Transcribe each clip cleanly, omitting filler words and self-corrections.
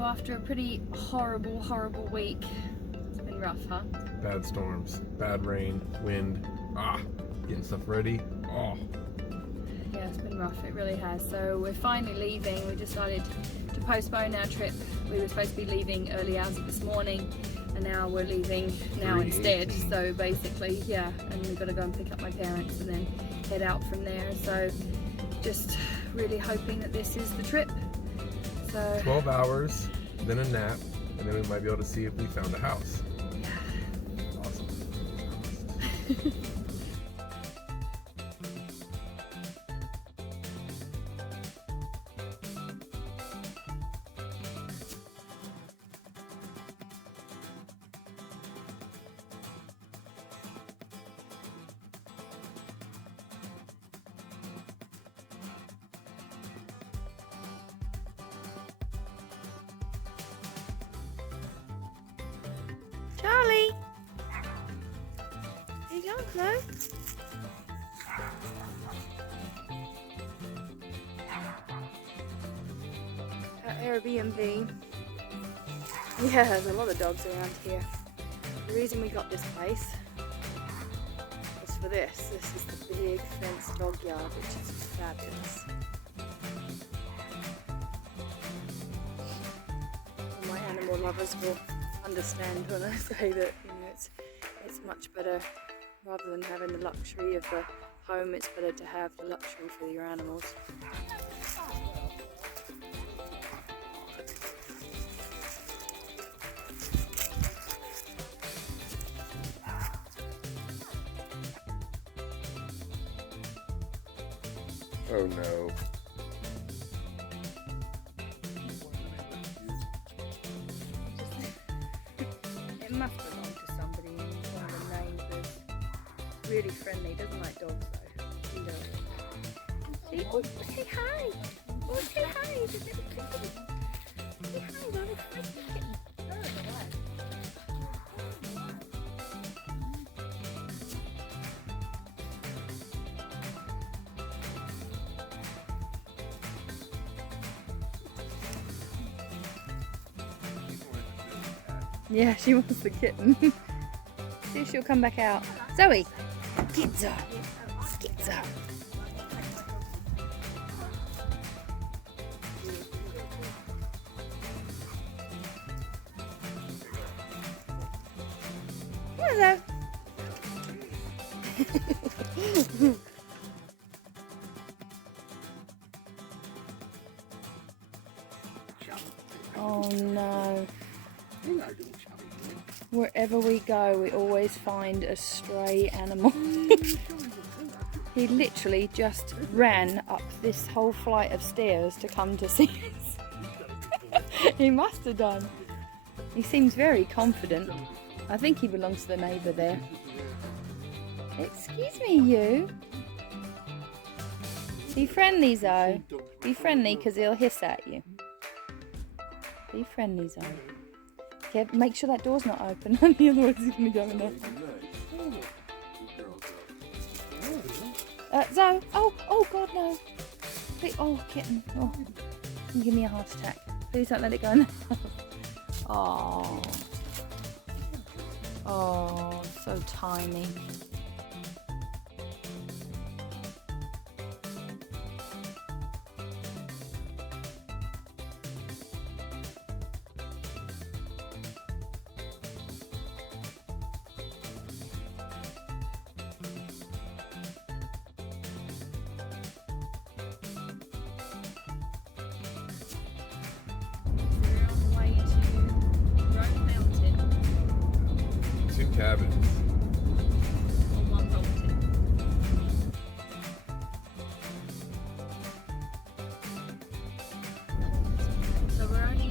So after a pretty horrible week, it's been rough, huh? Bad storms, bad rain, wind. Getting stuff ready. Yeah, it's been rough, it really has. So we're finally leaving. We decided to postpone our trip. We were supposed to be leaving early hours of this morning, and now we're leaving now instead. So basically, yeah, and we've got to go and pick up my parents and then head out from there. So just really hoping that this is the trip. So 12 hours, then a nap, and then we might be able to see if we found a house. Yeah. Awesome. Charlie! Here you go, Flo. Airbnb. Yeah, there's a lot of dogs around here. The reason we got this place was for this. This is the big fenced dog yard, which is fabulous. My animal lovers will understand when I say that, you know, it's much better, rather than having the luxury of the home, it's better to have the luxury for your animals. Oh no. It must belong to somebody, one of the neighbours. Really friendly, doesn't like dogs though. He does. See? Oh, say hi! Oh, say hi! It's a little kitten. Say hi, little friendly kitten. Yeah, she wants the kitten. See if she'll come back out. Zoe! Get Zoe! Get Zoe! Come on, Zoe! Oh no. Wherever we go, we always find a stray animal. He literally just ran up this whole flight of stairs to come to see us. He must have done. He seems very confident. I think he belongs to the neighbour there. Excuse me, you. Be friendly, Zoe. Be friendly, because he'll hiss at you. Be friendly, Zoe. Okay, make sure that door's not open, otherwise he's going to go in there. Zoe! Oh God, no! Please, oh, kitten! Oh, you give me a heart attack. Please don't let it go in the house. Oh, so tiny. Cabins. On one property. So we're only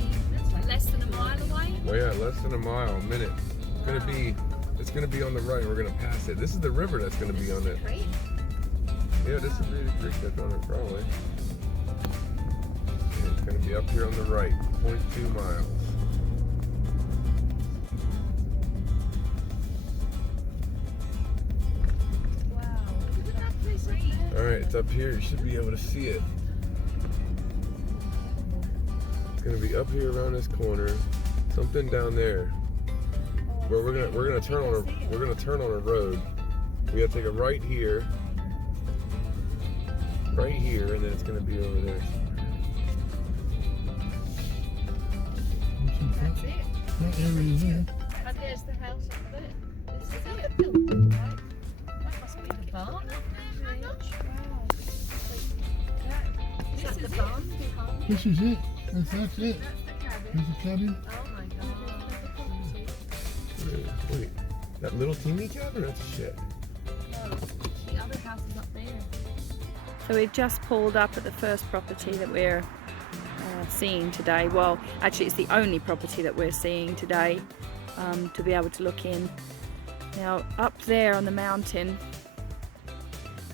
less than a mile away? Well, yeah, less than a mile, a minute. It's gonna be on the right. We're gonna pass it. This is the river that's gonna be on it. Creek? Yeah, this is really creek that's on it probably. And it's gonna be up here on the right, 0.2 miles. Alright, it's up here. You should be able to see it. It's gonna be up here around this corner, something down there, where we're gonna turn on a road. We have to take a right here, and then it's gonna be over there. That's it. That area there. And there's the house up there. This is it. That must be the barn. This is the barn behind. This is it. That's it. That's the cabin. There's a cabin. Oh my god. Wait, that little teeny cabin? That's a shed. No, the other house is up there. So we've just pulled up at the first property that we're seeing today. Well, actually it's the only property that we're seeing today to be able to look in. Now up there on the mountain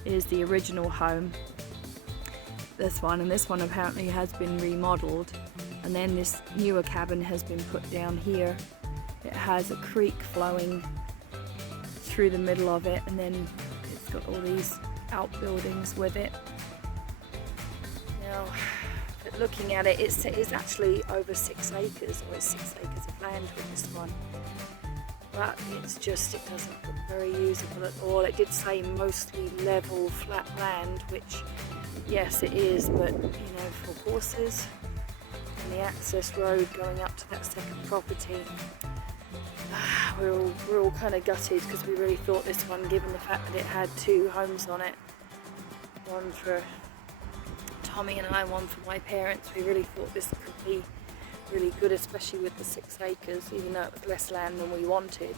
is the original home. This one, and this one apparently has been remodeled, and then this newer cabin has been put down here. It has a creek flowing through the middle of it, and then it's got all these outbuildings with it. Now, but looking at it, it's actually over 6 acres, or it's 6 acres of land with this one. But it doesn't look very usable at all. It did say mostly level, flat land, which yes it is, but you know, for horses and the access road going up to that second property, we're all kind of gutted, because we really thought this one, given the fact that it had 2 homes on it, one for Tommy and I, one for my parents, we really thought this could be really good, especially with the 6 acres, even though it was less land than we wanted.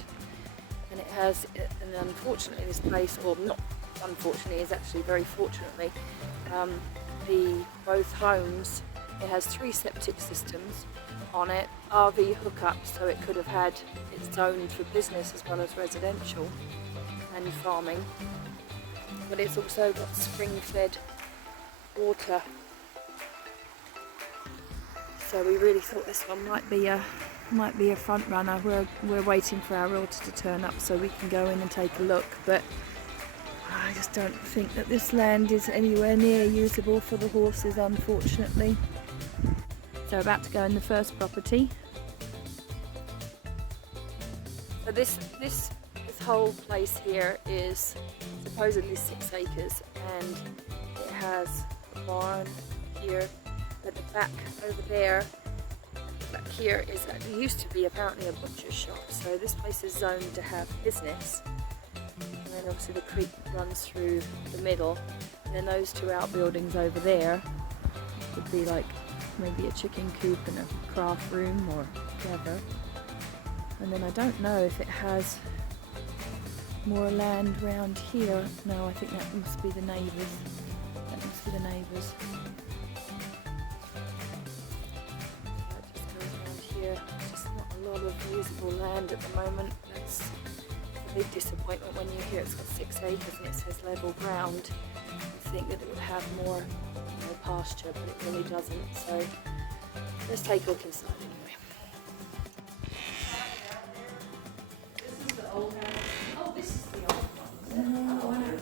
And it has, and unfortunately this place, or not unfortunately, is actually very fortunately, both homes, it has 3 septic systems on it, RV hookups, so it could have had its zoned for business as well as residential and farming, but it's also got spring-fed water. So we really thought this one might be a front runner. We're waiting for our realtor to turn up so we can go in and take a look, but I just don't think that this land is anywhere near usable for the horses, unfortunately. So about to go in the first property. So this whole place here is supposedly 6 acres, and it has a barn here at the back over there. Back here is, it used to be apparently a butcher shop, so this place is zoned to have business. And then obviously the creek runs through the middle, and then those 2 outbuildings over there would be like maybe a chicken coop and a craft room or whatever. And then I don't know if it has more land around here. No, I think that must be the neighbours. That must be the neighbours. That just goes around here. Just not a lot of usable land at the moment. That's a big disappointment when you hear it's got 6 acres and it says level ground. You think that it would have more, you know, pasture, but it really doesn't. So let's take a look inside anyway.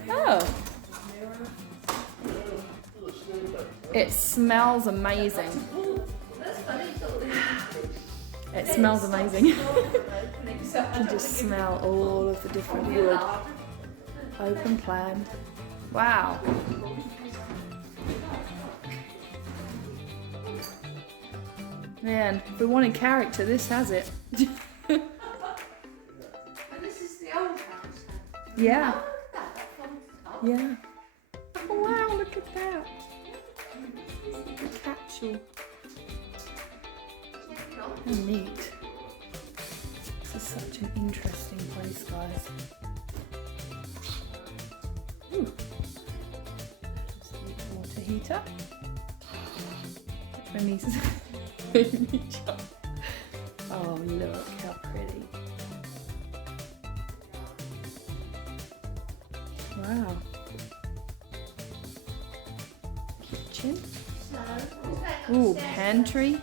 Oh, it smells amazing. It smells amazing. You can just smell all of the different wood. Open plan. Wow. Man, if we wanted character, this has it. And this is the old house. Yeah. Oh, look at that from the top. Yeah. Oh wow, look at that. The capsule. How neat. This is such an interesting place, guys. Ooh. Sweet water heater. My niece is making me jump. Oh, look how pretty. Wow. Kitchen. Ooh, pantry.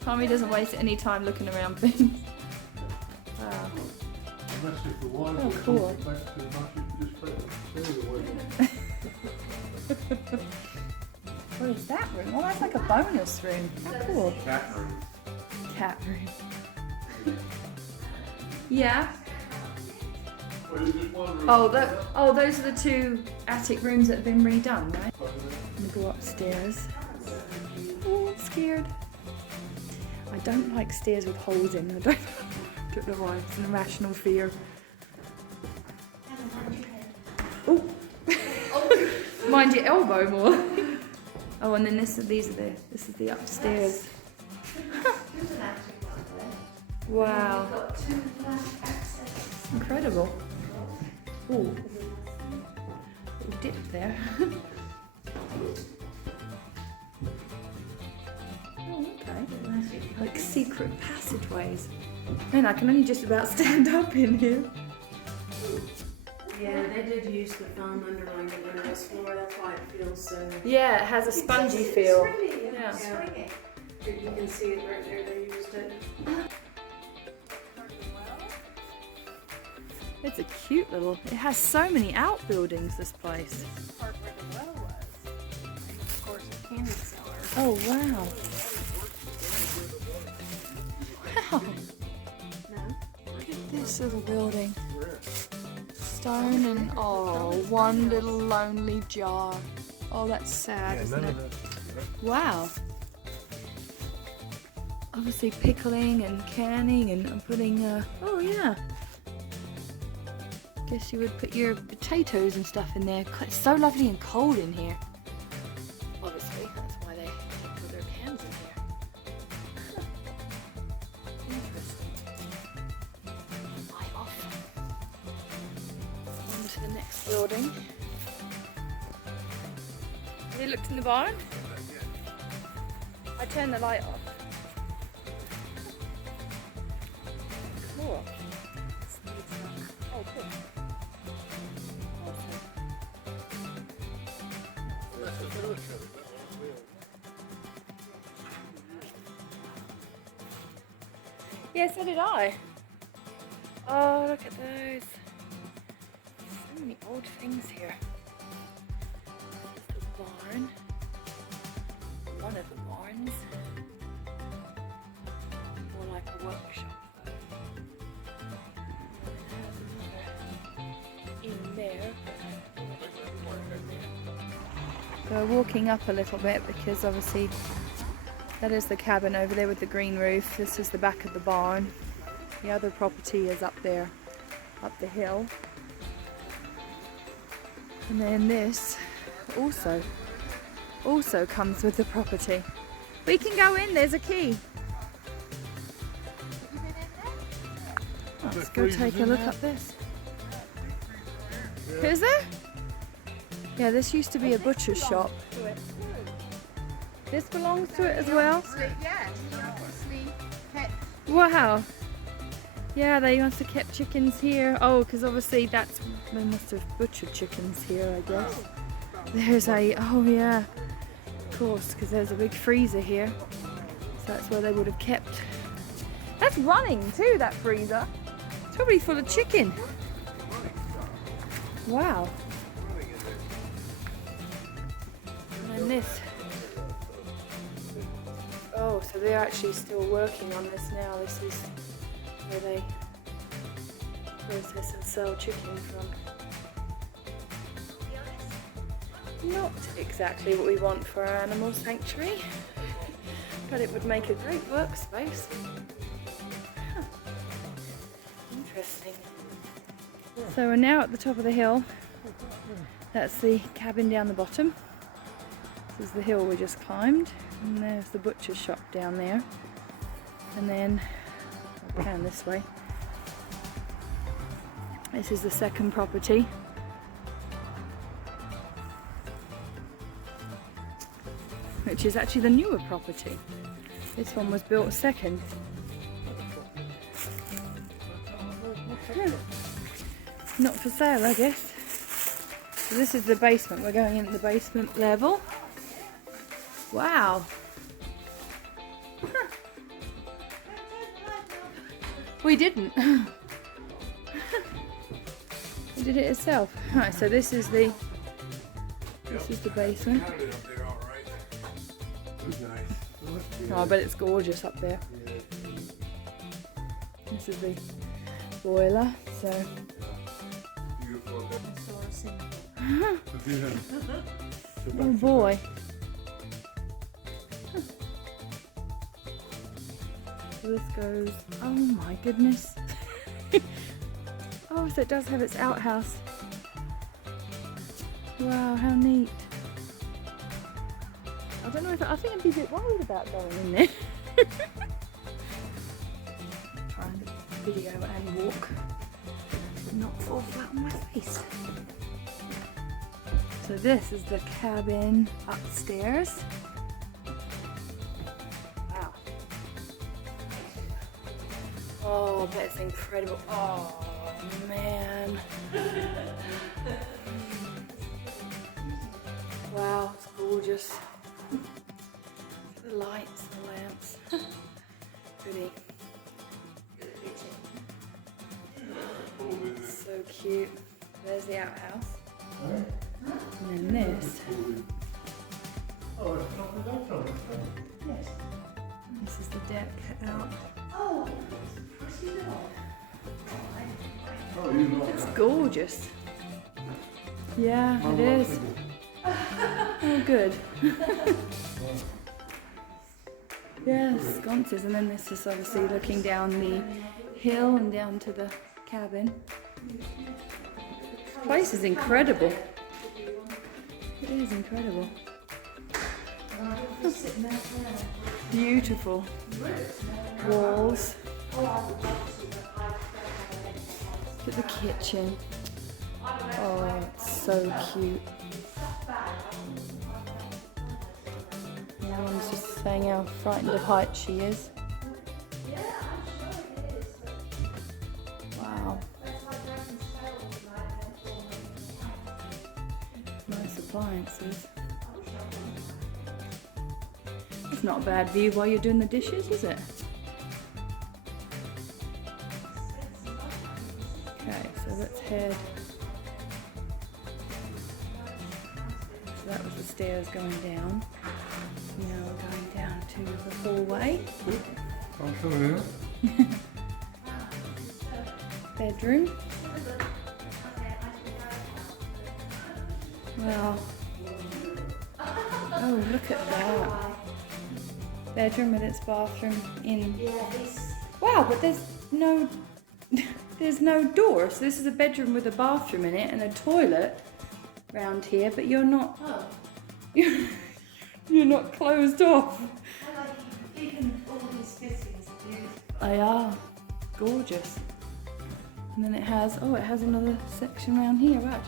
Tommy doesn't waste any time looking around things. Wow. Oh, cool. What is that room? Oh, that's like a bonus room. How cool. Cat room. Cat room. Yeah. Oh, those are the two attic rooms that have been redone, right? I'm gonna go upstairs. Oh, I'm scared. I don't like stairs with holes in. I don't know why. It's an irrational fear. Oh, mind your elbow more. Oh, and then this is the upstairs. Wow. Incredible. Ooh. Little dip there. Oh, okay. Like secret passageways. Man, I can only just about stand up in here. Yeah, they did use the foam underlaying the windows floor. That's why it feels so. Yeah, it has a spongy feel. Really, Yeah. springy. You can see it right there. They used it. It's a cute little. It has so many outbuildings. This place. Part where the well was. And of course, the candy cellar. Oh wow. Wow. No. Look at this little building. Stone and one little lonely jar. Oh, that's sad, isn't it? Wow. Obviously pickling and canning and putting, oh yeah. Guess you would put your potatoes and stuff in there. It's so lovely and cold in here. Obviously, that's why they put their cans in here. Interesting. Light off. On to the next building. Have you looked in the barn? I turned the light off. Cool. Oh, cool. Yeah, so did I. Oh, look at those. So many old things here. There's the barn. One of the barns. More like a workshop though. In there. So we're walking up a little bit because obviously that is the cabin over there with the green roof. This is the back of the barn. The other property is up there, up the hill. And then this also comes with the property. We can go in, there's a key. Let's go take a look up this. Is there? Yeah, this used to be a butcher's shop. This belongs to it as well? Wow. Yeah, they must have kept chickens here. Oh, because obviously they must have butchered chickens here, I guess. There's oh yeah, of course, because there's a big freezer here. So that's where they would have kept. That's running too, that freezer. It's probably full of chicken. Wow. And this. Oh, so they're actually still working on this now. This is where they process and sell chicken from. Not exactly what we want for our animal sanctuary, but it would make a great workspace. Huh. Interesting. So we're now at the top of the hill. That's the cabin down the bottom. This is the hill we just climbed, and there's the butcher's shop down there. And then I'll pan this way. This is the second property. Which is actually the newer property. This one was built second. Not for sale, I guess. So this is the basement. We're going into the basement level. Wow. We didn't. We did it itself. Right, so this is the basement. is nice. Oh, I bet it's gorgeous up there. This is the boiler, so. Beautiful. Oh boy. So this goes, oh my goodness. Oh, so it does have its outhouse. Wow, how neat. I don't know if I think I'd be a bit worried about going in there. Trying to video and walk, not fall flat on my face. So this is the cabin upstairs. Wow. Oh, that's incredible. Oh man. Wow, it's gorgeous. The lights, the lamps. Pretty. So cute. There's the outhouse. And then this. Yes. This is the deck out. It's gorgeous. Yeah, it is. Oh, good. Yeah, sconces, and then this is obviously looking down the hill and down to the cabin. This place is incredible. It is incredible. Beautiful walls. Look at the kitchen. Oh, it's so cute. Mum's just saying how frightened of heights she is. Wow. Nice appliances. It's not a bad view while you're doing the dishes, is it? Okay, so let's head. So that was the stairs going down. Now we're going down to the hallway. Bedroom. Wow. Oh, look at that. Bedroom with its bathroom in. Wow, but there's no door. So this is a bedroom with a bathroom in it and a toilet round here, but you're not. You're not closed off. They are gorgeous. And then it has another section around here. Wow,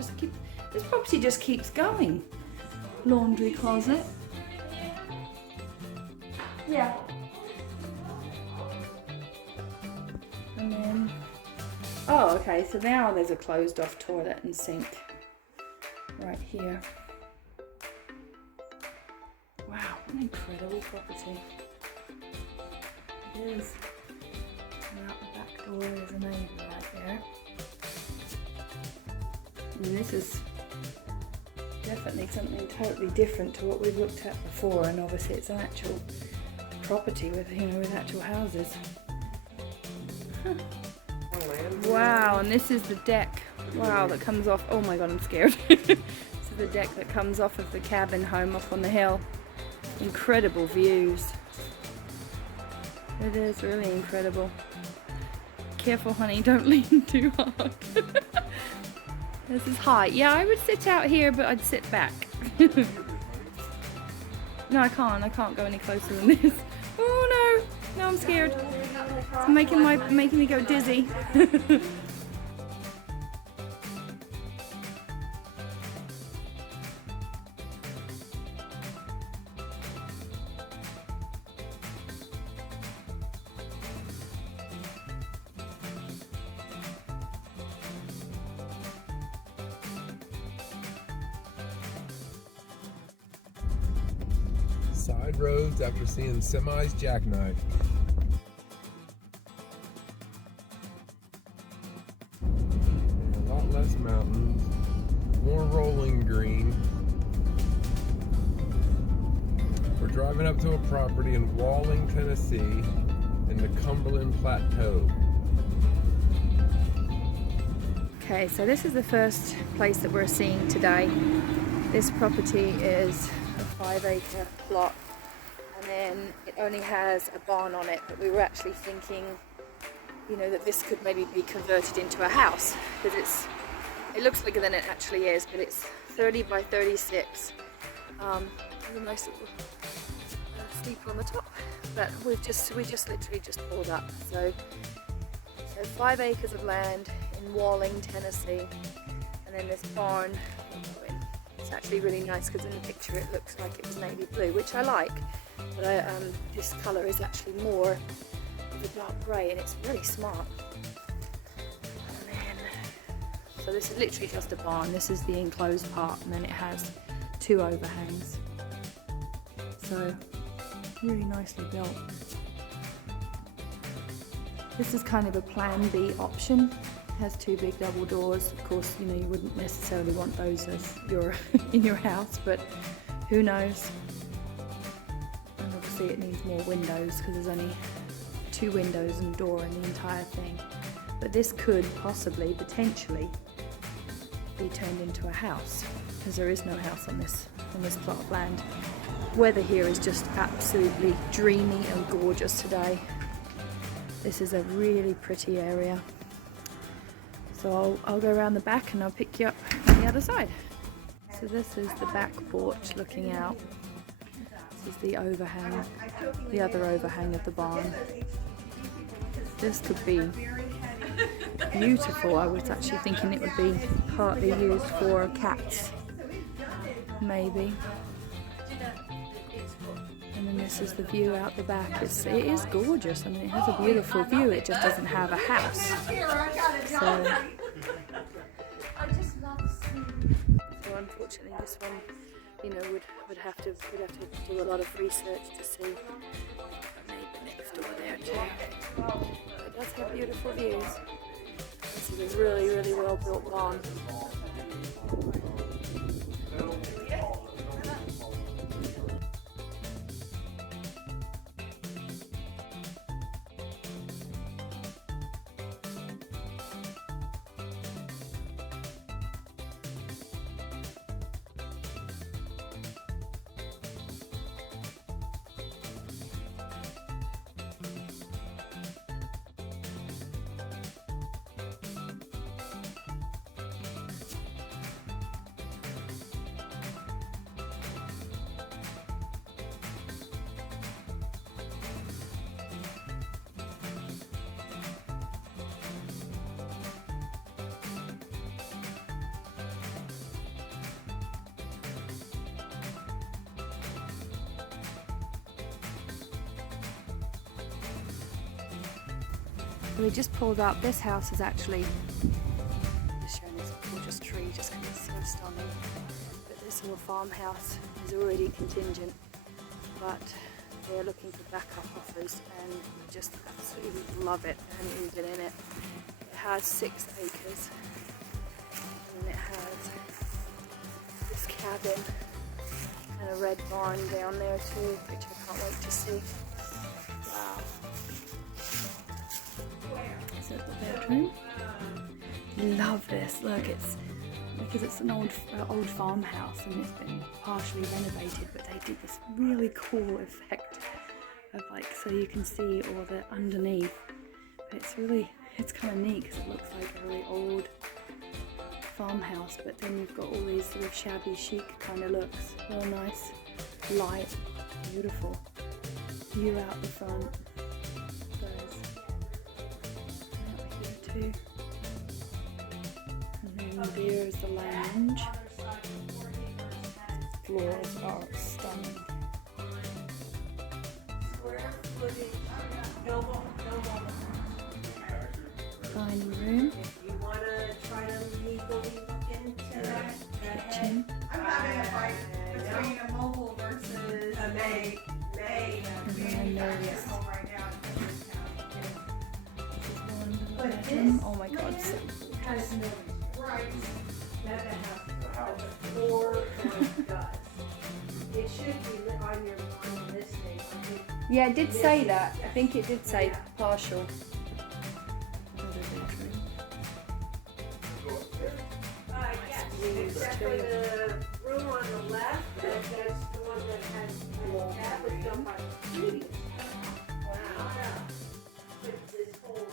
this property just keeps going. Laundry closet. Yeah. And then, oh, okay, so now there's a closed off toilet and sink right here. Wow, what an incredible property. It is. And out the back door is a neighbour right there. And this is definitely something totally different to what we've looked at before, and obviously it's an actual property with, with actual houses. Huh. Wow, and this is the deck. Wow, that comes off. Oh my god, I'm scared. This is the deck that comes off of the cabin home up on the hill. Incredible views. It is really incredible. Careful, honey, don't lean too hard. This is high. Yeah, I would sit out here, but I'd sit back. No, I can't go any closer than this. Oh no, I'm scared. It's making me go dizzy. Side roads after seeing semis jackknife. A lot less mountains, more rolling green. We're driving up to a property in Walling, Tennessee, in the Cumberland Plateau. Okay, so this is the first place that we're seeing today. This property is a 5-acre plot, and then it only has a barn on it, but we were actually thinking, you know, that this could maybe be converted into a house, because it looks bigger than it actually is, but it's 30 by 36. There's a nice little steeple on the top, but we just literally just pulled up. So 5 acres of land in Walling, Tennessee, and then this barn. It's actually really nice because in the picture it looks like it was navy blue, which I like, but this colour is actually more of a dark grey, and it's really smart. And then, so this is literally just a barn. This is the enclosed part, and then it has 2 overhangs. So really nicely built. This is kind of a plan B option. It has 2 big double doors. Of course, you know, you wouldn't necessarily want those as in your house, but who knows. And obviously it needs more windows because there's only 2 windows and a door in the entire thing. But this could possibly, potentially, be turned into a house, because there is no house on this plot of land. Weather here is just absolutely dreamy and gorgeous today. This is a really pretty area. So I'll go around the back and I'll pick you up on the other side. So this is the back porch looking out. This is the overhang, the other overhang of the barn. This could be beautiful. I was actually thinking it would be partly used for cats, maybe. And then this is the view out the back. It is gorgeous. I mean, it has a beautiful view. It just doesn't have a house. So unfortunately, this one, you know, we'd have to do a lot of research to see maybe next door there too. But it does have beautiful views. This is a really, really well built barn. We just pulled up. This house is actually just showing this gorgeous tree just because it's so stunning. But this little farmhouse is already contingent, but they're looking for backup offers, and we just absolutely love it. I haven't even been in it. It has 6 acres, and it has this cabin and a red barn down there too, which I can't wait to see. Wow. This is the bedroom. Love this. Look, it's because it's an old farmhouse and it's been partially renovated, but they did this really cool effect of like, so you can see all the underneath. But it's kind of neat because it looks like a really old farmhouse, but then you've got all these sort of shabby chic kind of looks. Real nice, light, beautiful view out the front. Too. And then there is the lounge. Floors are stunning. Dining room. Kitchen. I'm having a fight between a mobile versus a May. And then there's oh my god, so It should be on your listing. Yeah, it did say that. I think it did say partial. Except for the room on the left, that's the one that has, that was done by the previous. Wow. With this whole.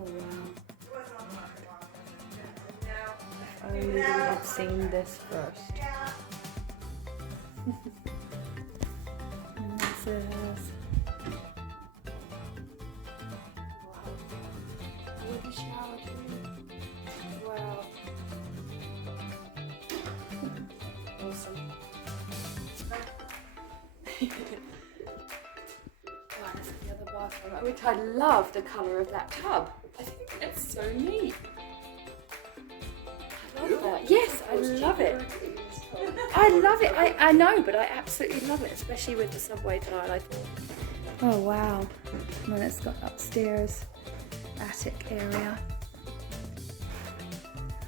Oh wow. Only we had seen this first. And this is with the shower too. Wow. Awesome. Wow, this is the other bathroom, which I love the colour of that tub. I think that's so neat. I love that. Yes, I love it. I love it. I know, but I absolutely love it, especially with the subway tile. I thought, oh wow. And then it's got upstairs attic area.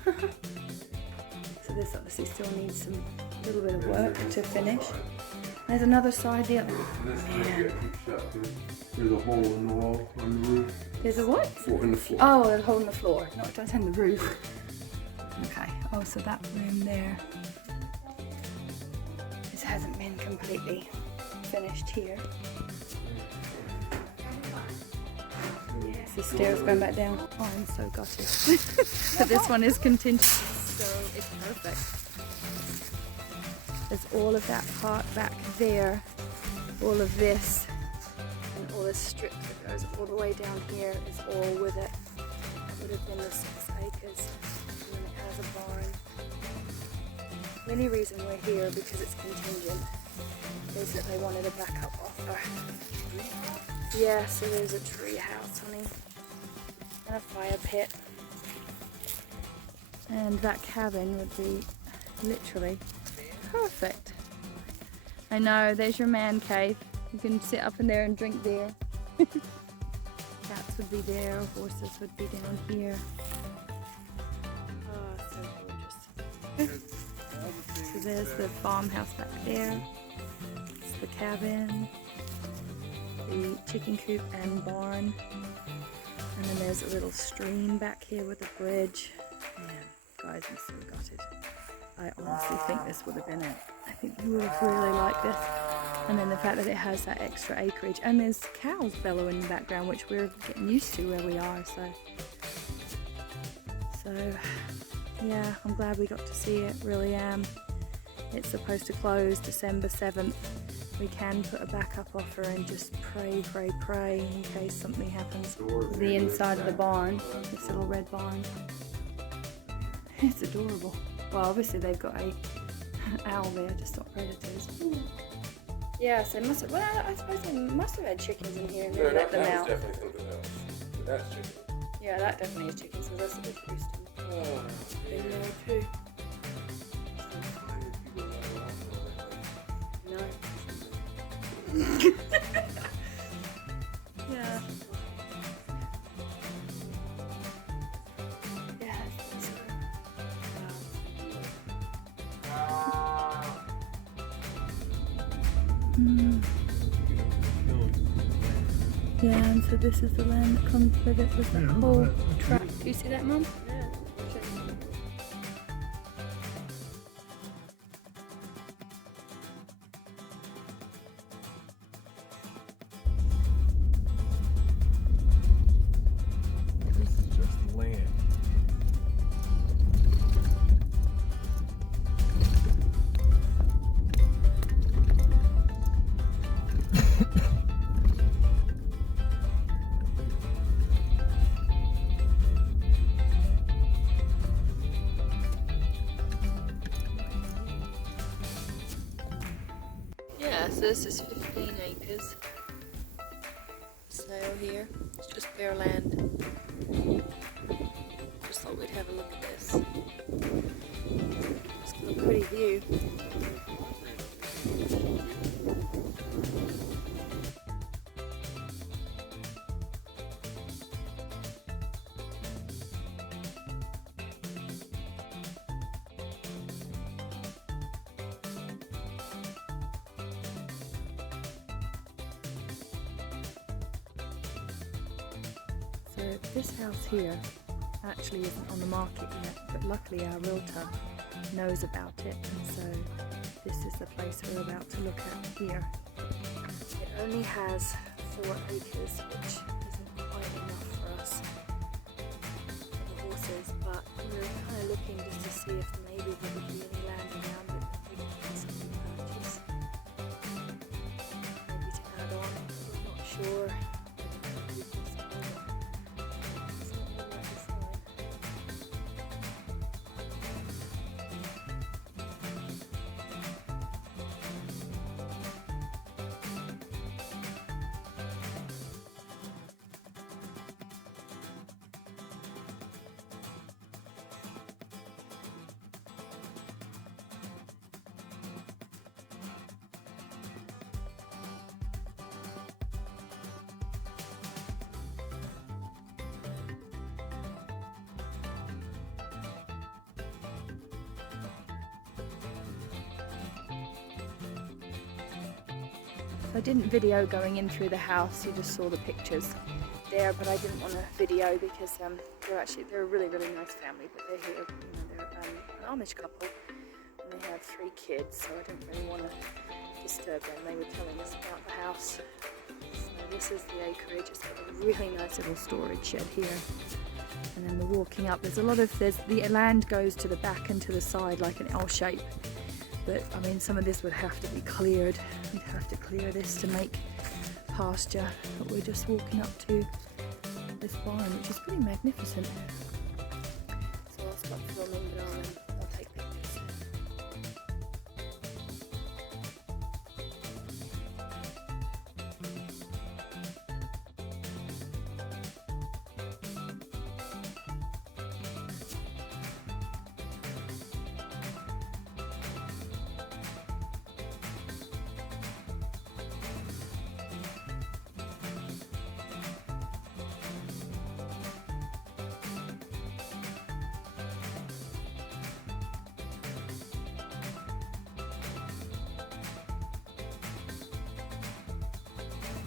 So this obviously still needs some little bit of work to finish. There's another side there. Man. There's a hole in the wall on the roof. There's a what? Hole in the floor. Oh, there's a hole in the floor. No, it does in the roof. Okay. Oh, so that room there. This hasn't been completely finished here. Yes, the stairs going back down. Oh, I'm so gutted. But this one is contingency, so it's perfect. There's all of that part back there, all of this, and all this strip that goes all the way down here is all with it. That would have been the 6 acres, and then it has a barn. The only reason we're here, because it's contingent, is that they wanted a backup offer. Yeah, so there's a tree house, honey, and a fire pit. And that cabin would be literally perfect. I know, there's your man cave. You can sit up in there and drink beer. Cats would be there, horses would be down here. Oh, so gorgeous. So there's the farmhouse back there. It's the cabin, the chicken coop and barn. And then there's a little stream back here with a bridge. Man, guys, I'm so gutted. I honestly think this would have been it. I think you would have really liked this. And then the fact that it has that extra acreage. And there's cows bellowing in the background, which we're getting used to where we are. So yeah, I'm glad we got to see it, really am. It's supposed to close December 7th. We can put a backup offer and just pray, pray, pray in case something happens to the inside of the barn, this little red barn. It's adorable. Well, obviously they've got a owl there to stop predators. Yeah, so must have, well, I suppose they must have had chickens in here and they let them out. That's definitely something else. That's chicken. Yeah, that definitely is chicken, so that's a bit roosting. Oh, They know too. No. Yeah. Yeah, that's good. Yeah, and so this is the land that comes with it, with the whole track. Do you see that, Mum? Yeah. this is just land. Yeah, so this is 15 acres. Sale here. It's just bare land. Just thought we'd have a look at this. It's got a pretty view. So this house here actually isn't on the market yet, but luckily our realtor knows about it, and so this is the place we're about to look at here. It only has 4 acres, which isn't quite enough for us for the horses, but we're kind of looking just to see if maybe there would be any land around it that we could possibly purchase. Maybe to add on, but we're not sure. I didn't video going in through the house, you just saw the pictures there, but I didn't want to video because they're a really nice family, but they're here, they're an Amish couple and they have 3 kids, so I didn't really want to disturb them. They were telling us about the house. So this is the acreage. It's got a really nice little storage shed here, and then we're walking up. The land goes to the back and to the side like an L shape. But I mean, some of this would have to be cleared. We'd have to clear this to make pasture. But we're just walking up to this barn, which is pretty magnificent. So I'll stop filming, but I'll take pictures.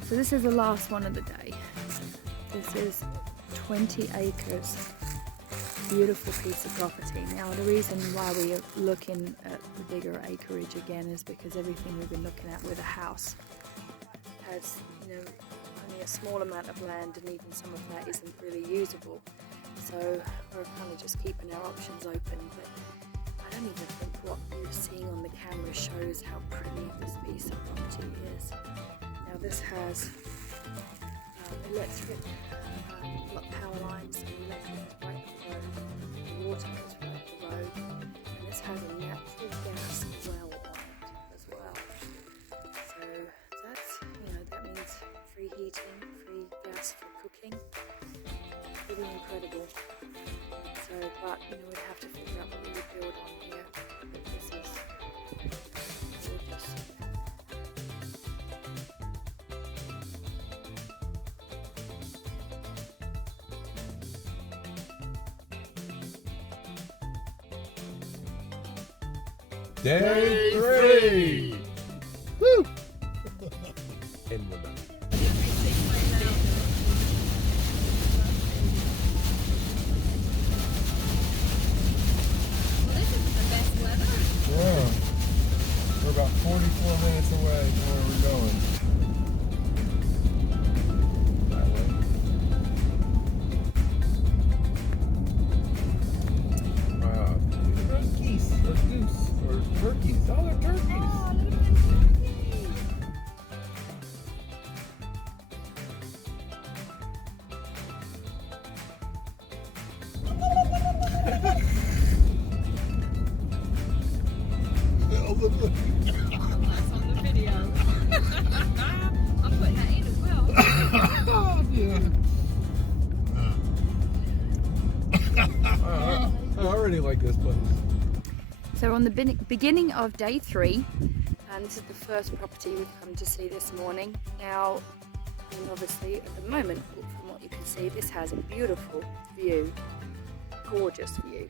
So this is the last one of the day. This is 20 acres, beautiful piece of property. Now the reason why we are looking at the bigger acreage again is because everything we've been looking at with a house has, only a small amount of land, and even some of that isn't really usable. So we're kind of just keeping our options open, but I don't even think what you're seeing on the camera shows how pretty this piece of property is. Now this has electric power lines, and the electric is right up the road, the water is right up the road, and this has a natural gas well on it as well. So that's, that means free heating, free gas for cooking. Pretty incredible. So, but we'd have to figure out what we would build on here. But this is gorgeous. Day 3! Woo! And we're done. Yeah. We're about 44 minutes away from where we're going. That way. Turkeys or goose or turkeys. Oh, they're turkeys. Oh, look at them turkeys. That's on the video. I'm putting that in as well. Oh, dear. I already like this place. So we're on the beginning of day 3, and this is the first property we've come to see this morning. Now, obviously at the moment, from what you can see, this has a beautiful view, gorgeous view.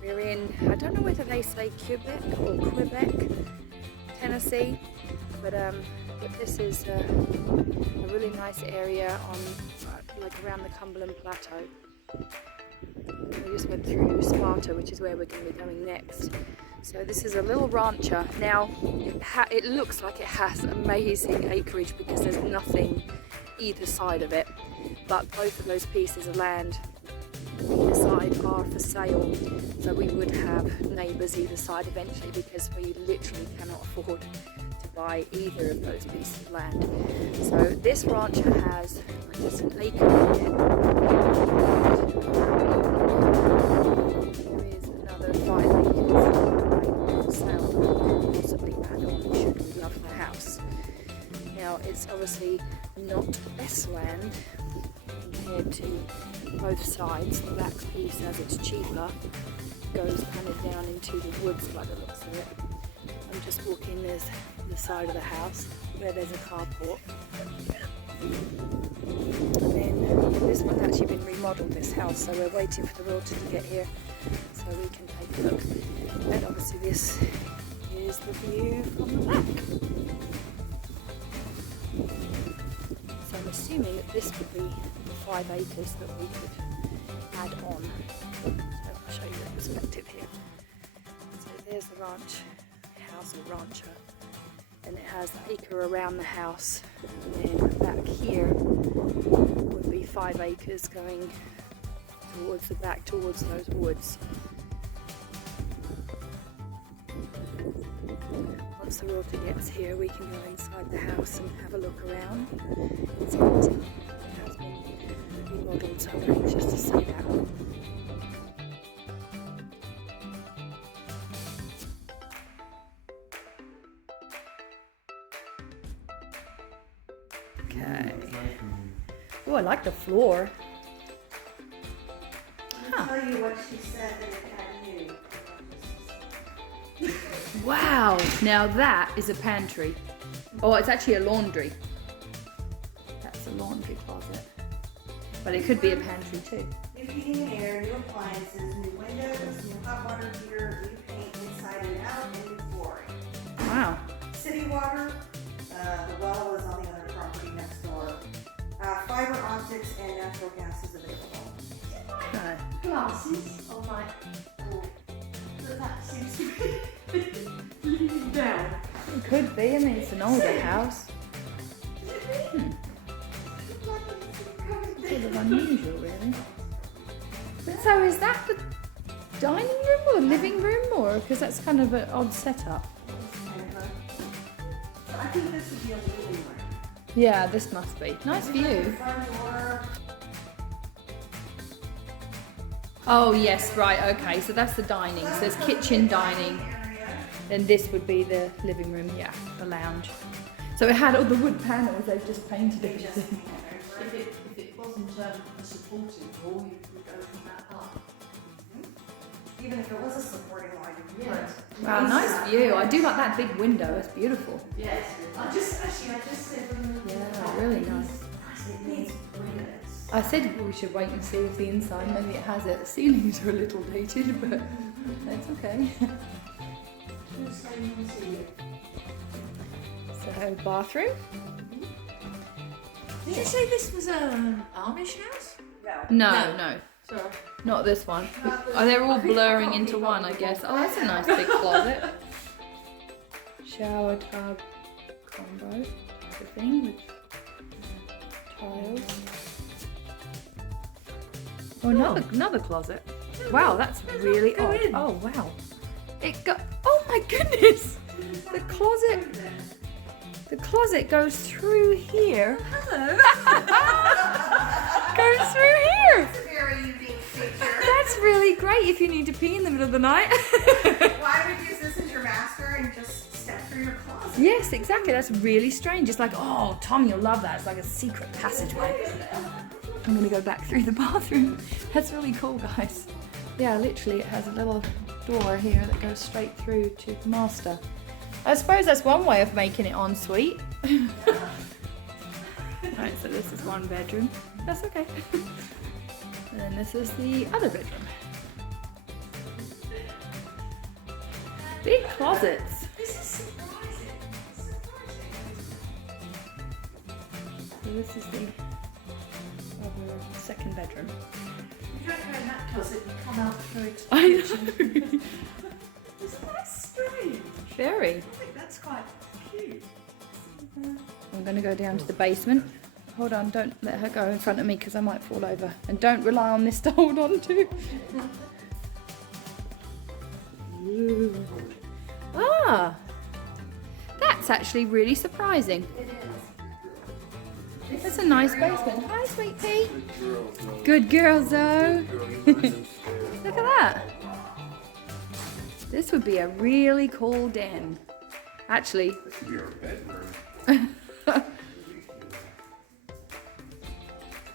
We're in, I don't know whether they say Quebec or Quebec, Tennessee, but this is a really nice area on like around the Cumberland Plateau. We just went through Sparta, which is where we're going to be going next. So this is a little rancher. Now, it looks like it has amazing acreage because there's nothing either side of it. But both of those pieces of land either side are for sale. So we would have neighbours either side eventually because we literally cannot afford to buy either of those pieces of land. So this rancher has just an acre here. There is another 5 acres for sale, possibly add on should we love the house. Now it's obviously not the best land compared to both sides. The back piece, as it's cheaper, goes kind of down into the woods by the looks of it. I'm just walking this the side of the house where there's a carport. And then this one's actually been remodeled, this house, so we're waiting for the realtor to get here so we can take a look. And obviously this is the view from the back. So I'm assuming that this would be the 5 acres that we could add on. So I'll show you the perspective here. So there's the ranch, house or rancher, and it has the acre around the house. And then back here would be 5 acres going towards the back, towards those woods. Once the realtor gets here, we can go inside the house and have a look around. It's empty. It has been remodeled, so we're anxious to see that. Okay. Oh, I like the floor. I'll tell you what she said in Academy. Wow, now that is a pantry. Oh, it's actually a laundry. That's a laundry closet. But it could be a pantry too. New heating and air, new appliances, new windows, new hot water heater, new paint inside and out, and new flooring. Wow. City water, the well was on the other property next door. Fiber optics and natural gas is available. Okay. Glasses on my. That seems to be leaning down. It could be, I mean it's an older house. Sort of unusual really. But so is that the dining room or living room, or because that's kind of an odd setup? So I think this would be a living room. Yeah, this must be. Nice view. Oh yes, right, okay, so that's the dining. So there's kitchen, dining. Then this would be the living room, yeah, the lounge. So it had all the wood panels, they've just painted everything. If it wasn't a supportive wall, you could go from that up. Even if it was a supporting line, you could. Yes. Wow, nice view. I do like that big window, it's beautiful. Yes. I just said Yeah, really nice. It needs brilliance. I said we should wait and see if the inside, maybe it has it. The ceilings are a little dated, but that's okay. So, bathroom. Did you say this was an Amish house? No, Sorry. not this one. Oh, they're all blurring into one, I guess. Oh, that's a nice big closet. Shower tub combo, type of thing with tiles. Oh, another closet. Wow, that's really odd. Oh wow, it go. Oh my goodness, the closet goes through here. Hello. Goes through here. It's a very unique feature. That's really great if you need to pee in the middle of the night. Why would you use this as your master and just step through your closet? Yes, exactly. That's really strange. It's like, oh, Tom, you'll love that. It's like a secret passageway. I'm going to go back through the bathroom. That's really cool, guys. Yeah, literally, it has a little door here that goes straight through to the master. I suppose that's one way of making it ensuite. Right, so this is one bedroom. That's okay. And then this is the other bedroom. Big closets. This is surprising. So this is the second bedroom. You don't know that does it? You come out through it. I know. Isn't that strange? Very. I think that's quite cute. I'm going to go down to the basement. Hold on, don't let her go in front of me because I might fall over. And don't rely on this to hold on to. Ooh. Ah, that's actually really surprising. That's a nice basement. Hi, sweet pea. Good girl, Zoe. Look at that. This would be a really cool den. Actually. This could be our bedroom.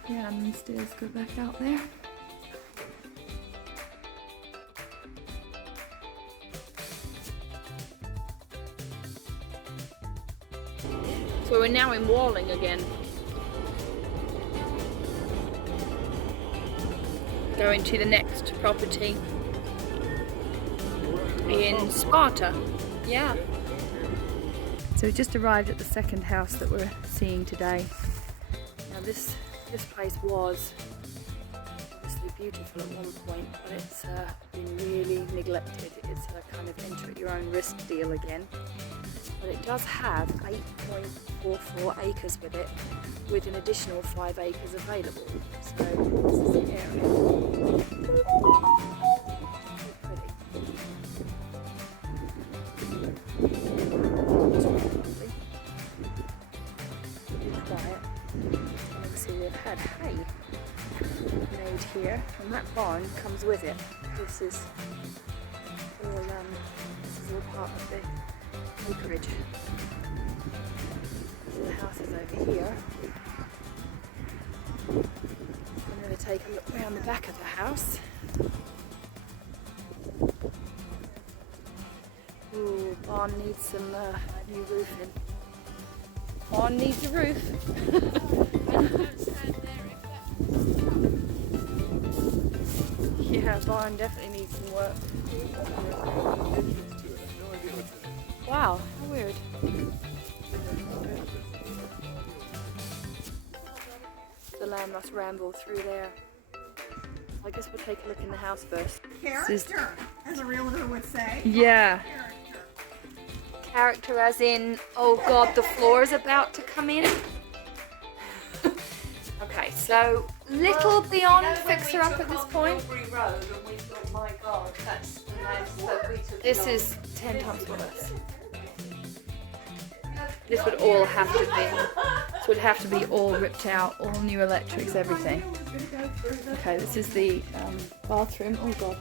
Yeah, and the stairs go back out there. So we're now in Walling again. Going to the next property in Sparta. Yeah. So we just arrived at the second house that we're seeing today. Now this place was obviously beautiful at one point, but it's been really neglected. It's a kind of enter at your own risk deal again. But it does have 8.44 acres with it, with an additional 5 acres available. So this is the area. Quiet. So they've had hay made here, and that barn comes with it. This is all part of the acreage. So the house is over here. I'm going to take a look around the back of the house. Ooh, barn needs some new roofing. Barn needs a roof. Yeah, barn definitely needs some work. Wow, how weird. The lamb must ramble through there. I guess we'll take a look in the house first. Character, as a realtor would say. Yeah. Character. Character as in, oh god, the floor is about to come in. Okay, so little beyond fixer up at this point. Road and we thought, my God, that's the house that we took. This is 10 times worse. This would all have to be. This would have to be all ripped out, all new electrics, everything. Okay, this is the bathroom. Oh god.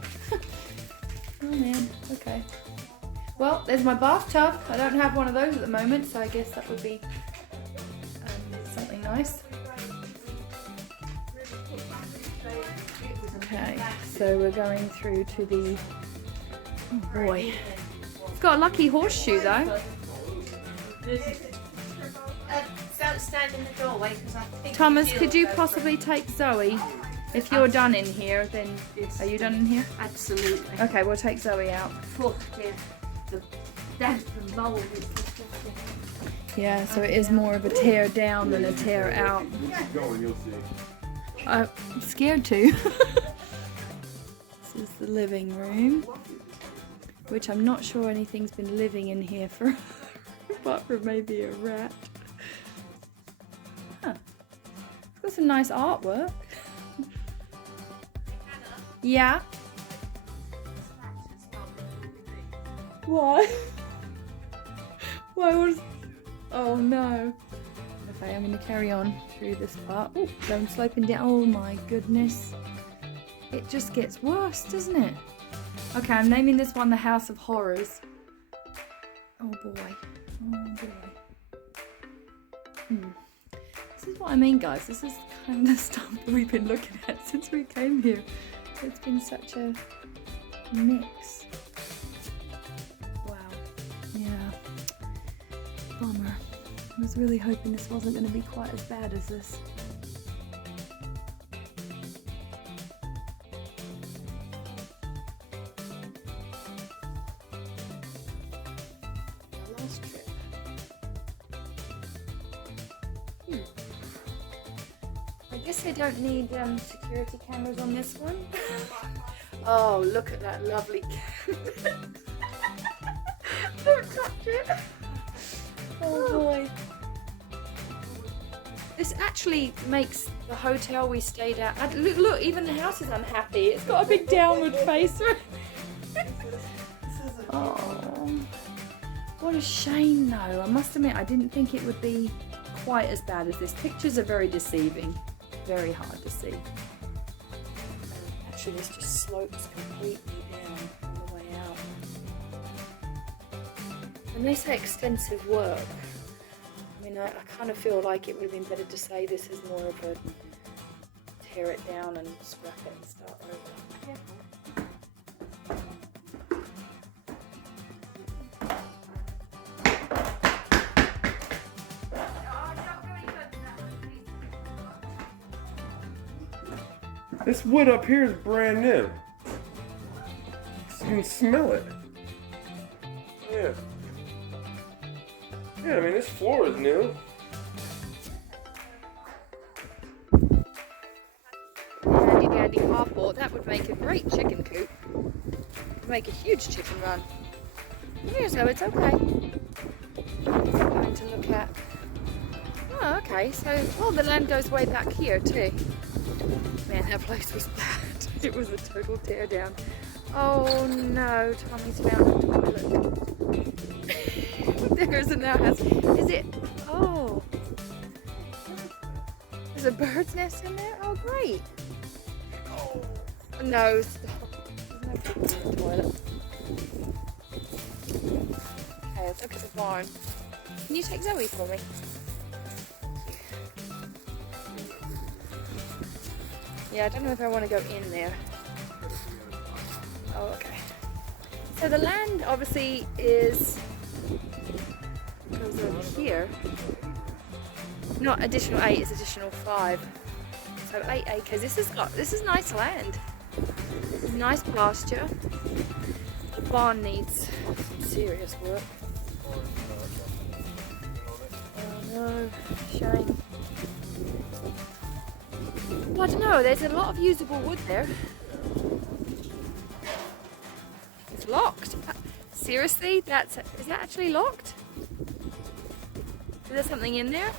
Oh man. Okay. Well, there's my bathtub. I don't have one of those at the moment, so I guess that would be something nice. Okay, so we're going through to the. Oh boy. It's got a lucky horseshoe though. Don't stand in the doorway because I think. Thomas, could you possibly take Zoe? If you're done in here, then are you done in here? Absolutely. Okay, we'll take Zoe out. Oh dear. The damp and mold is Yeah, so it is more of a tear down than a tear out. Keep going, you'll see. I'm scared to. This is the living room, which I'm not sure anything's been living in here for, apart from maybe a rat. Huh. It's got some nice artwork. Yeah. Why? Why was? Oh no. Okay, I'm going to carry on through this part. Oh, going sloping down. Oh my goodness. It just gets worse, doesn't it? Okay, I'm naming this one the House of Horrors. Oh boy. Oh boy. This is what I mean, guys. This is kind of the stuff that we've been looking at since we came here. It's been such a mix. Wow. Yeah. Bummer. I was really hoping this wasn't going to be quite as bad as this. The last trip. I guess guess they don't need security cameras on this one. Oh, look at that lovely Don't touch it. Oh boy. This actually makes the hotel we stayed at. Look, even the house is unhappy. It's got a big downward face. Oh, what a shame though. I must admit, I didn't think it would be quite as bad as this. Pictures are very deceiving. Very hard to see. Actually, this just slopes completely down on the way out. When they say extensive work, I mean, I kind of feel like it would have been better to say this is more of a tear it down and scrap it and start over. Yeah. This wood up here is brand new. You can smell it. Yeah. Yeah, I mean, this floor is new. Handy dandy carport, that would make a great chicken coop. Could make a huge chicken run. Here, so it's okay. I'm going to look at. Oh, okay, so the land goes way back here too. Man, that place was bad. It was a total tear down. Oh no, Tommy's found a toilet. There's a now has. Is it? Oh. There's a bird's nest in there? Oh, great. Oh. No, stop. There's no people in the toilet. Okay, let's look at the barn. Can you take Zoe for me? Yeah, I don't know if I want to go in there. Oh, okay. So the land obviously goes over here. Not additional 8, it's additional 5. So 8 acres. This is nice land. This is nice pasture. The barn needs some serious work. Oh no, shame. Well, I don't know, there's a lot of usable wood there. It's locked. Seriously? Is that actually locked? Is there something in there?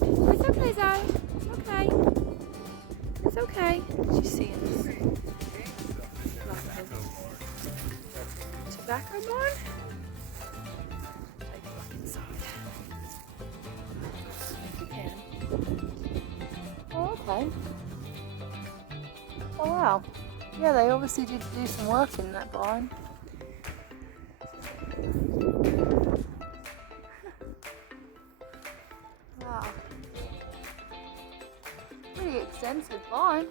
It's okay, Zoe. It's okay. It's okay. What did you see in this? Nothing. Tobacco barn? Take a look inside. If you can. Oh, okay. Oh wow. Yeah, they obviously did do some work in that barn. Wow. Pretty extensive barn.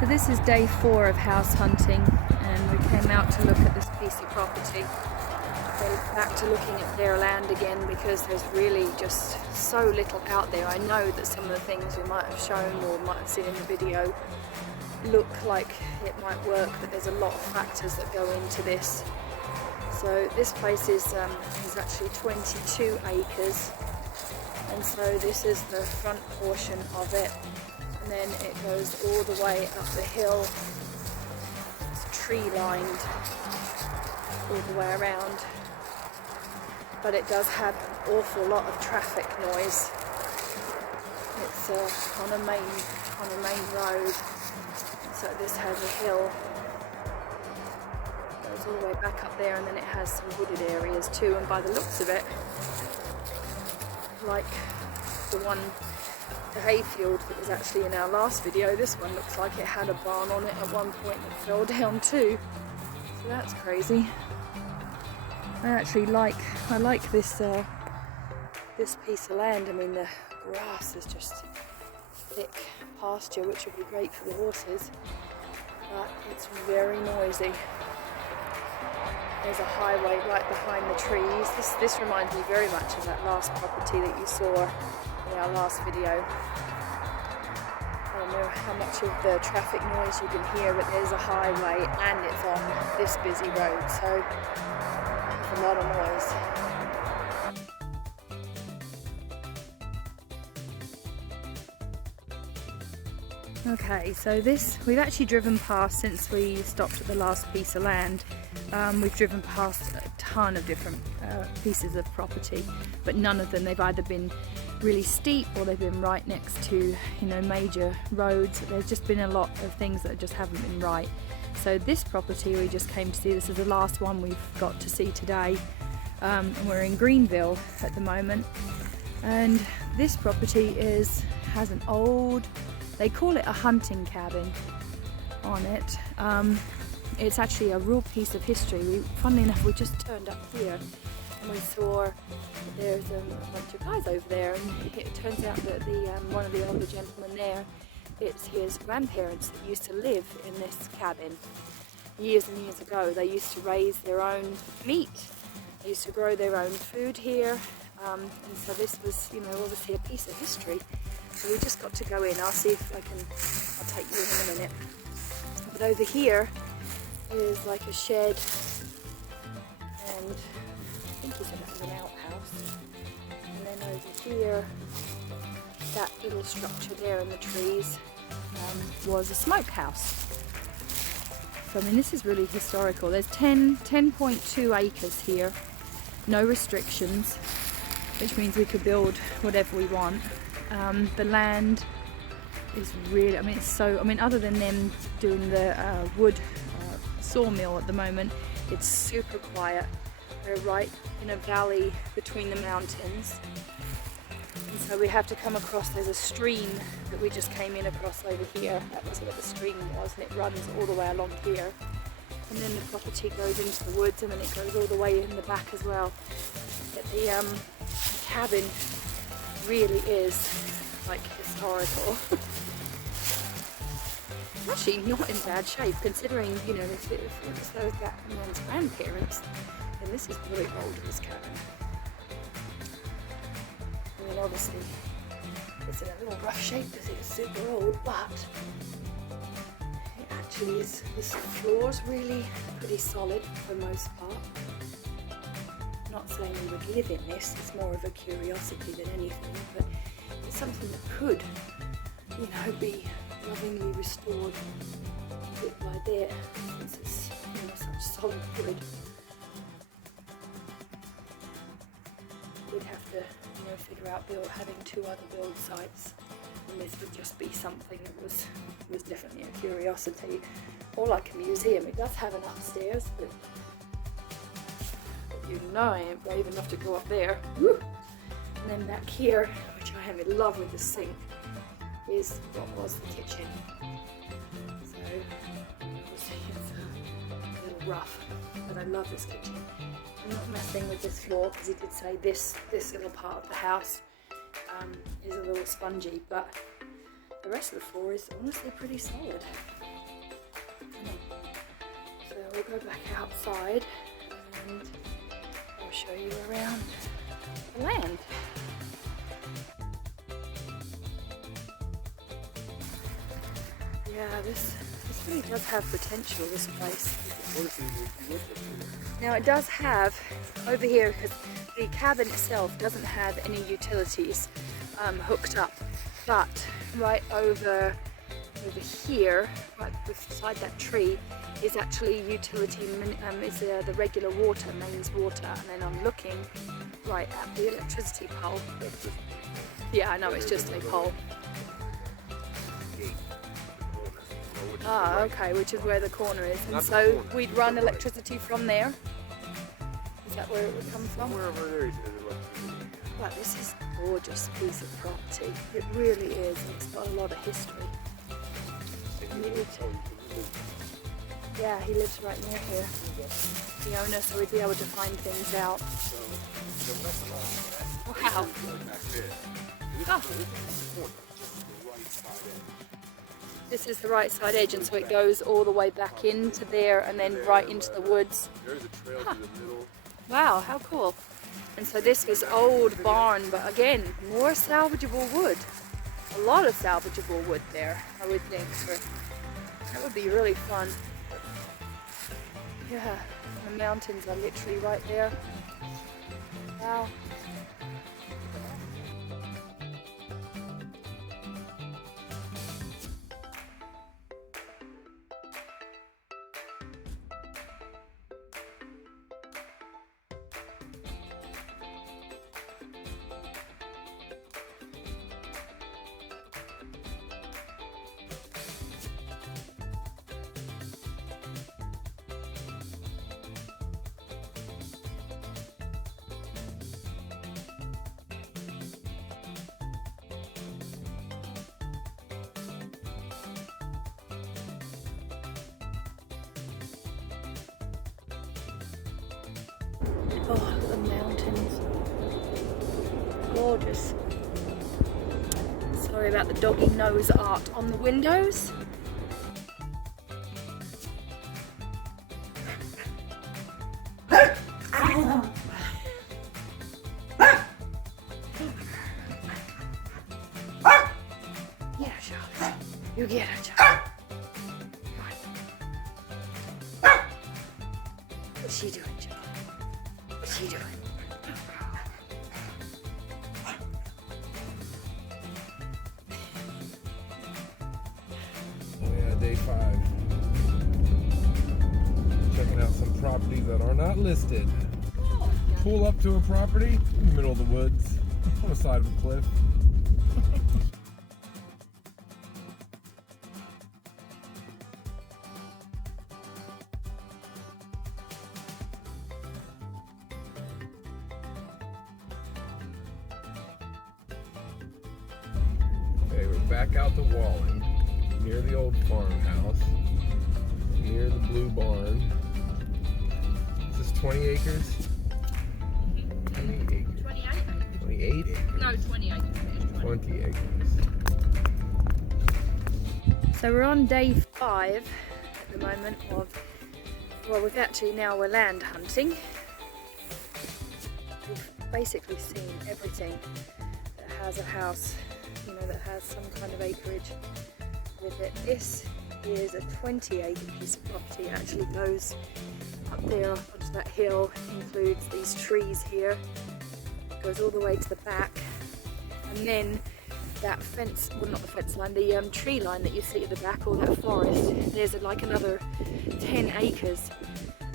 So this is day 4 of house hunting, and we came out to look at this piece of property. We're back to looking at their land again because there's really just so little out there. I know that some of the things we might have shown or might have seen in the video look like it might work, but there's a lot of factors that go into this. So this place is actually 22 acres, and so this is the front portion of it. And then it goes all the way up the hill. It's tree lined all the way around, but it does have an awful lot of traffic noise. It's on a main road, so this has a hill. It goes all the way back up there, and then it has some wooded areas too. And by the looks of it, like the hayfield that was actually in our last video, this one looks like it had a barn on it at one point that fell down too. So that's crazy. I like this this piece of land. I mean, the grass is just thick pasture, which would be great for the horses, but it's very noisy. There's a highway right behind the trees. This reminds me very much of that last property that you saw in our last video. I don't know how much of the traffic noise you can hear, but there's a highway and it's on this busy road, so there's a lot of noise. Okay, so we've actually driven past since we stopped at the last piece of land. We've driven past a ton of different pieces of property, but none of them, they've either been really steep or they've been right next to, you know, major roads. There's just been a lot of things that just haven't been right. So this property we just came to see, this is the last one we've got to see today. And we're in Greenville at the moment, and this property has an old, they call it a hunting cabin on it. It's actually a real piece of history. Funnily enough, we just turned up here and we saw there's a bunch of guys over there, and it turns out that one of the older gentlemen there, it's his grandparents that used to live in this cabin years and years ago. They used to raise their own meat, they used to grow their own food here, and so this was, you know, obviously a piece of history. So we just got to go in. I'll see if I'll take you in a minute. But over here is like a shed, and I think he said it was an outhouse. And then over here, that little structure there in the trees was a smokehouse. So I mean, this is really historical. There's 10.2 acres here, no restrictions, which means we could build whatever we want. The land is really, I mean, it's so, I mean, other than them doing the wood sawmill at the moment, it's super quiet. We're right in a valley between the mountains, and so we have to come across, there's a stream that we just came in across over here. That was where the stream was, and it runs all the way along here, and then the property goes into the woods, and then it goes all the way in the back as well. But the cabin really is like historical. Actually not in bad shape, considering, you know, if it was that man's grandparents, then this is really old, this cabin. I mean, obviously it's in a little rough shape because it's super old, but it actually is, the floor's really pretty solid for the most part. I'm not saying we would live in this, it's more of a curiosity than anything, but it's something that could, you know, be lovingly restored bit by bit, since it's, you know, such solid wood. We'd have to, you know, figure out having two other build sites, and this would just be something that was definitely a curiosity, or like a museum. It does have an upstairs, but you know I ain't brave enough to go up there. Woo! And then back here, which I am in love with the sink, is what was the kitchen. So obviously it's a little rough, but I love this kitchen. I'm not messing with this floor because he did say this little part of the house is a little spongy, but the rest of the floor is honestly pretty solid. So we'll go back outside and I'll show you around the land. Yeah, this really does have potential, this place. Now it does have, over here, because the cabin itself doesn't have any utilities hooked up, but right over here, right beside that tree, is actually utility, is the regular water, mains water, and then I'm looking right at the electricity pole. Yeah, I know, it's just a pole. Ah, okay, which is where the corner is. And so we'd run electricity from there? Is that where it would come from? Wherever there is. But this is a gorgeous piece of property. It really is, and it's got a lot of history. Yeah, he lives right near here, the owner, so we'd be able to find things out. Wow. Oh. This is the right side edge, and so it goes all the way back into there and then right into the woods. There's a trail Huh. to the middle. Wow, how cool. And so this was old barn, but again, more salvageable wood. A lot of salvageable wood there, I would think. That would be really fun. Yeah, the mountains are literally right there. Wow. Oh, the mountains. Gorgeous. Sorry about the doggy nose art on the windows. Yeah, Charlotte. You get her, Charlotte. Come on. What's she doing, Charlotte? What's she doing? Oh yeah, day 5. Checking out some properties that are not listed. Pull up to a property in the middle of the woods, on the side of a cliff. Okay, we're back out to Walling, near the old farmhouse, near the blue barn. Is this 20 acres? 20 acres. 28? 28 acres. No, 20 acres. 20 acres. So we're on day 5 at the moment of, well, we're land hunting. We've basically seen everything that has a house, you know, that has some kind of acreage with it. This is a 20-acre piece of property. It actually goes up there onto that hill, includes these trees here, goes all the way to the back, and then that fence, well not the fence line, the tree line that you see at the back, or that forest, there's like another 10 acres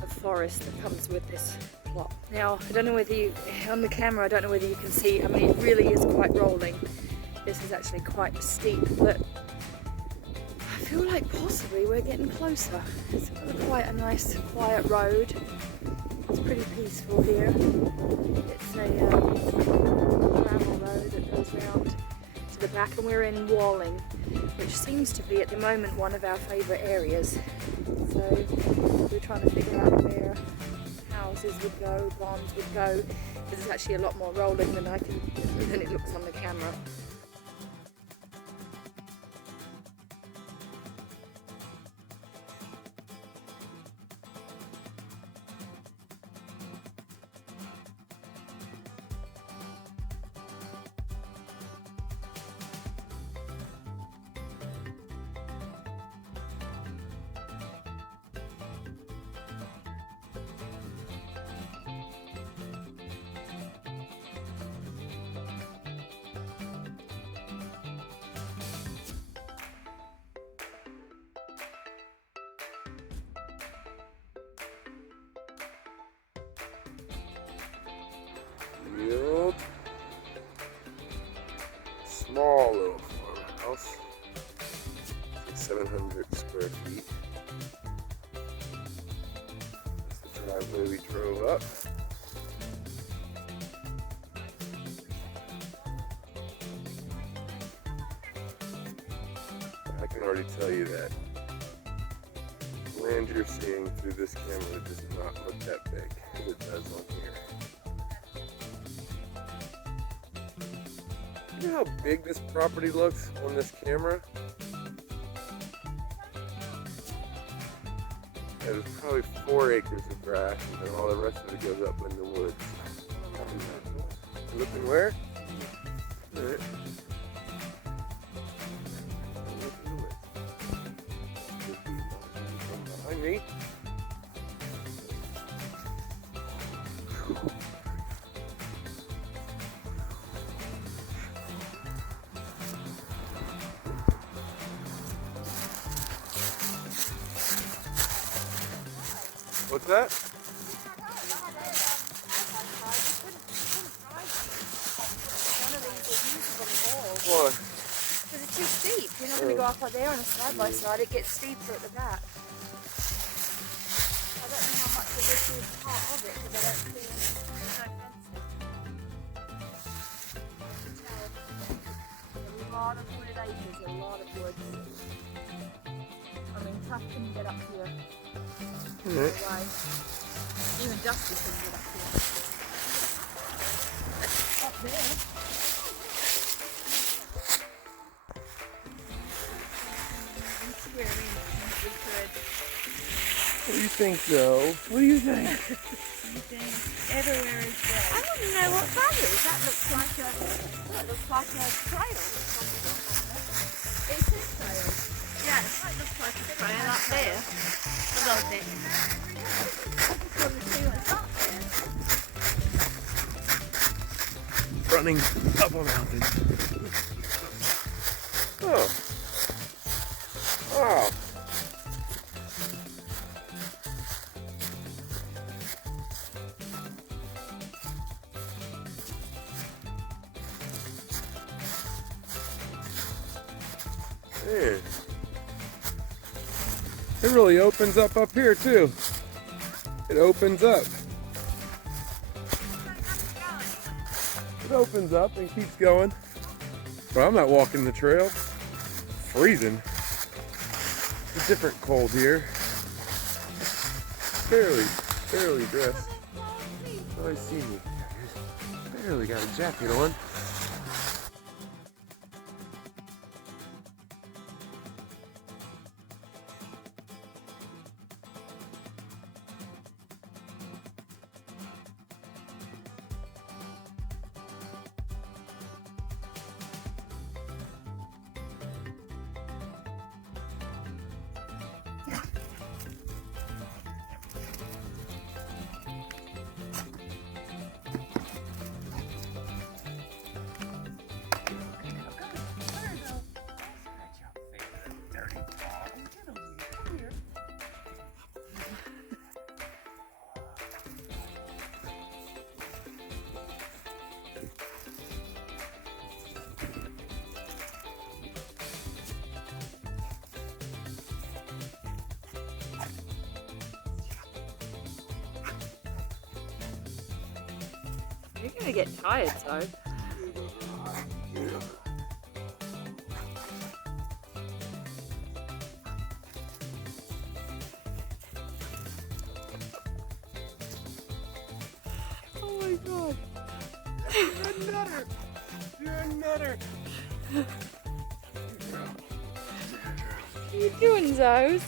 of forest that comes with this plot. Now, I don't know whether you, on the camera, I don't know whether you can see, I mean it really is quite rolling. This is actually quite steep, but I feel like possibly we're getting closer. It's quite a nice quiet road. It's pretty peaceful here. It's a gravel road that goes round to the back, and we're in Walling, which seems to be at the moment one of our favourite areas. So we're trying to figure out where houses would go, barns would go, because it's actually a lot more rolling than it looks on the camera. Yep. Small little farmhouse. Like 700 square feet. That's the driveway we drove up. I can already tell you that land you're seeing through this camera does not look that big as it does on here. You know how big this property looks on this camera? Yeah, there's probably 4 acres of grass, and then all the rest of it goes up in the woods. Looking where? All right. Behind me. What's that? What? Because it's too steep. You're not going to go up there on a side by side. It gets steeper at the back. I don't know how much of this is part of it because I don't see there's no fencing. A lot of wooded acres, a lot of woods. I mean, tough can you get up here? Right. Even Dusty couldn't get up here. Up there. What do you think, though? What do you think? Everywhere is red. I don't know what that is. That looks like a trail. It's a trail. Yeah, it looks like a trail up there. A little bit. I just want to see what's up there. Running up a mountain. Oh. Wow. Man. It really opens up here too. It opens up. It opens up and keeps going. But I'm not walking the trail. Freezing. It's a different cold here. Barely dressed. Oh, I see you. Barely got a jacket on. You're gonna get tired, so. Oh my god. You're a nutter. You're a nutter. What are you doing, Zos?